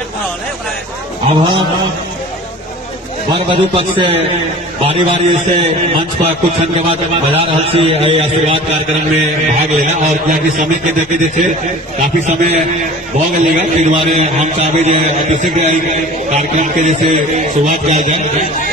अब हम वर वधु पक्ष से बारी बारी से मंच पर कुछ क्षण के बाद बजा रहल सी आशीर्वाद कार्यक्रम में भाग लेना और क्या कि समय के देखे देखे काफी समय हो गएगा फिर हमारे हम चाहे जो अतिशय कार्यक्रम के जैसे शुरुआत किया जाए।